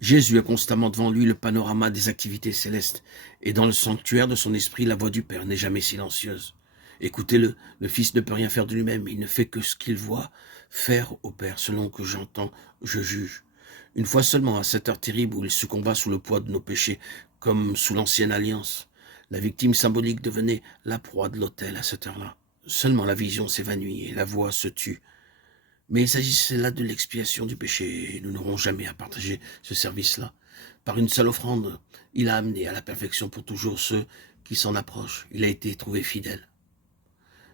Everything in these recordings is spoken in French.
Jésus a constamment devant lui le panorama des activités célestes, et dans le sanctuaire de son esprit, la voix du Père n'est jamais silencieuse. Écoutez-le, le Fils ne peut rien faire de lui-même, il ne fait que ce qu'il voit faire au Père, selon que j'entends, je juge. Une fois seulement, à cette heure terrible où il succomba sous le poids de nos péchés, comme sous l'ancienne alliance, la victime symbolique devenait la proie de l'autel à cette heure-là. Seulement la vision s'évanouit et la voix se tut. Mais il s'agissait là de l'expiation du péché, et nous n'aurons jamais à partager ce service-là. Par une seule offrande, il a amené à la perfection pour toujours ceux qui s'en approchent. Il a été trouvé fidèle.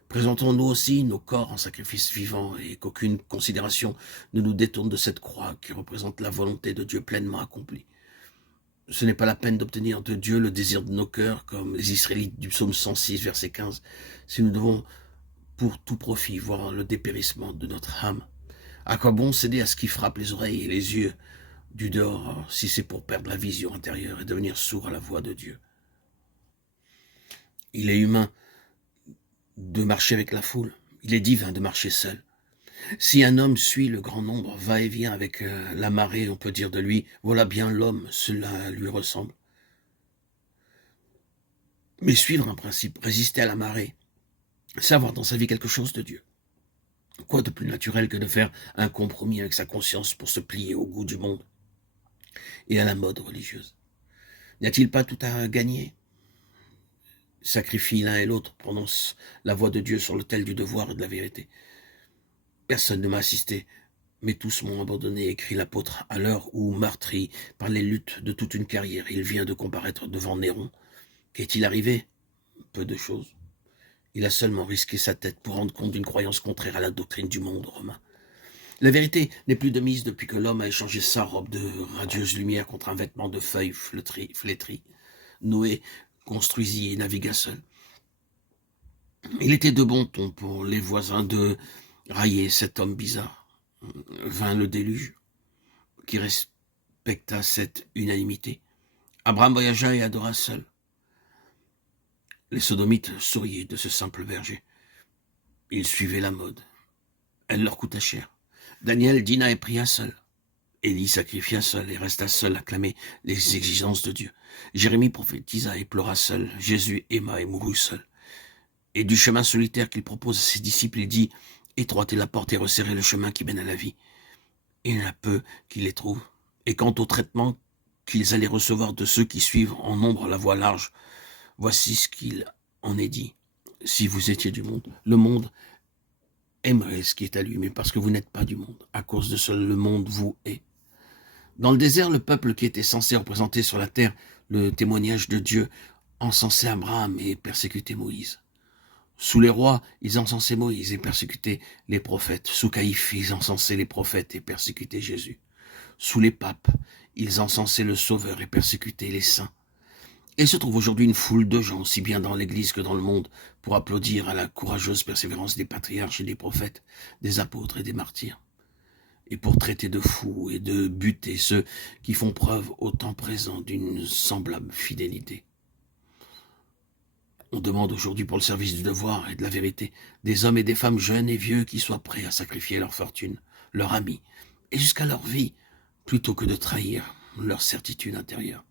Présentons-nous aussi nos corps en sacrifice vivant et qu'aucune considération ne nous détourne de cette croix qui représente la volonté de Dieu pleinement accomplie. Ce n'est pas la peine d'obtenir de Dieu le désir de nos cœurs, comme les Israélites du psaume 106, verset 15, si nous devons pour tout profit voir le dépérissement de notre âme. À quoi bon céder à ce qui frappe les oreilles et les yeux du dehors, si c'est pour perdre la vision intérieure et devenir sourd à la voix de Dieu? Il est humain de marcher avec la foule, il est divin de marcher seul. Si un homme suit le grand nombre, va et vient avec la marée, on peut dire de lui, voilà bien l'homme, cela lui ressemble. Mais suivre un principe, résister à la marée, c'est avoir dans sa vie quelque chose de Dieu. Quoi de plus naturel que de faire un compromis avec sa conscience pour se plier au goût du monde et à la mode religieuse? N'y a-t-il pas tout à gagner? Sacrifient l'un et l'autre, prononcent la voix de Dieu sur l'autel du devoir et de la vérité. Personne ne m'a assisté, mais tous m'ont abandonné, écrit l'apôtre, à l'heure où, meurtri par les luttes de toute une carrière, il vient de comparaître devant Néron. Qu'est-il arrivé? Peu de choses. Il a seulement risqué sa tête pour rendre compte d'une croyance contraire à la doctrine du monde romain. La vérité n'est plus de mise depuis que l'homme a échangé sa robe de radieuse lumière contre un vêtement de feuilles flétries. Noé construisit et navigua seul. Il était de bon ton pour les voisins de railler cet homme bizarre. Vint le déluge, qui respecta cette unanimité. Abraham voyagea et adora seul. Les sodomites souriaient de ce simple verger. Ils suivaient la mode. Elle leur coûta cher. Daniel dîna et pria seul. Élie sacrifia seul et resta seul à clamer les exigences de Dieu. Jérémie prophétisa et pleura seul. Jésus aima et mourut seul. Et du chemin solitaire qu'il propose à ses disciples, il dit « Étroitez la porte et resserrez le chemin qui mène à la vie. » Il y en a peu qui les trouvent. Et quant au traitement qu'ils allaient recevoir de ceux qui suivent en nombre la voie large, voici ce qu'il en est dit. Si vous étiez du monde, le monde aimerait ce qui est à lui, mais parce que vous n'êtes pas du monde, à cause de cela, le monde vous est. Dans le désert, le peuple qui était censé représenter sur la terre le témoignage de Dieu encensait Abraham et persécutait Moïse. Sous les rois, ils encensaient Moïse et persécutaient les prophètes. Sous Caïphe, ils encensaient les prophètes et persécutaient Jésus. Sous les papes, ils encensaient le Sauveur et persécutaient les saints. Et il se trouve aujourd'hui une foule de gens, aussi bien dans l'Église que dans le monde, pour applaudir à la courageuse persévérance des patriarches et des prophètes, des apôtres et des martyrs, et pour traiter de fous et de buter ceux qui font preuve au temps présent d'une semblable fidélité. On demande aujourd'hui pour le service du devoir et de la vérité des hommes et des femmes jeunes et vieux qui soient prêts à sacrifier leur fortune, leur ami, et jusqu'à leur vie, plutôt que de trahir leur certitude intérieure.